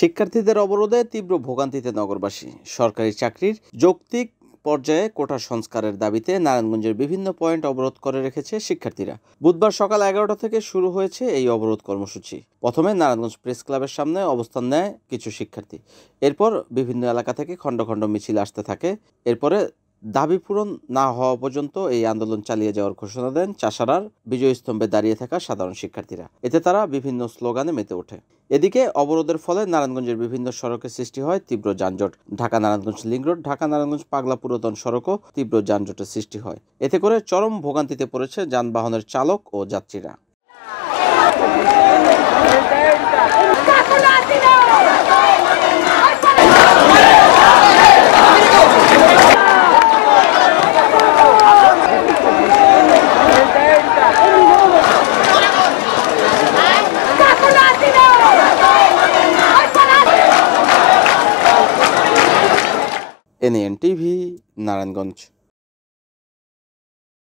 শিক্ষার্থীদের অবরোধে তীব্র ভোগান্তিতে নগরবাসী। সরকারি চাকরির যৌক্তিক পর্যায়ে কোটা সংস্কারের দাবিতে নারায়ণগঞ্জের বিভিন্ন পয়েন্ট অবরোধ করে রেখেছে শিক্ষার্থীরা। বুধবার সকাল 11টা থেকে শুরু হয়েছে এই অবরোধ কর্মসূচি। প্রথমে নারায়ণগঞ্জ প্রেস ক্লাবের সামনে অবস্থান নেয় কিছু শিক্ষার্থী। এরপর বিভিন্ন এলাকা থেকে খণ্ড খণ্ড মিছিল আসতে থাকে। এরপরে দাবি পূরণ না হওয়া পর্যন্ত এই আন্দোলন চালিয়ে যাওয়ার ঘোষণা দেন চাষাঢ়ার বিজয় স্তম্ভে দাঁড়িয়ে থাকা সাধারণ শিক্ষার্থীরা। এতে তারা বিভিন্ন স্লোগানে মেতে ওঠে। এদিকে অবরোধের ফলে নারায়ণগঞ্জের বিভিন্ন সড়কে সৃষ্টি হয় তীব্র যানজট। ঢাকা নারায়ণগঞ্জ লিংক রোড, ঢাকা নারায়ণগঞ্জ পাগলা পুরাতন সড়কও তীব্র যানজটের সৃষ্টি হয়। এতে করে চরম ভোগান্তিতে পড়েছে যানবাহনের চালক ও যাত্রীরা। NAN TV, Narayanganj.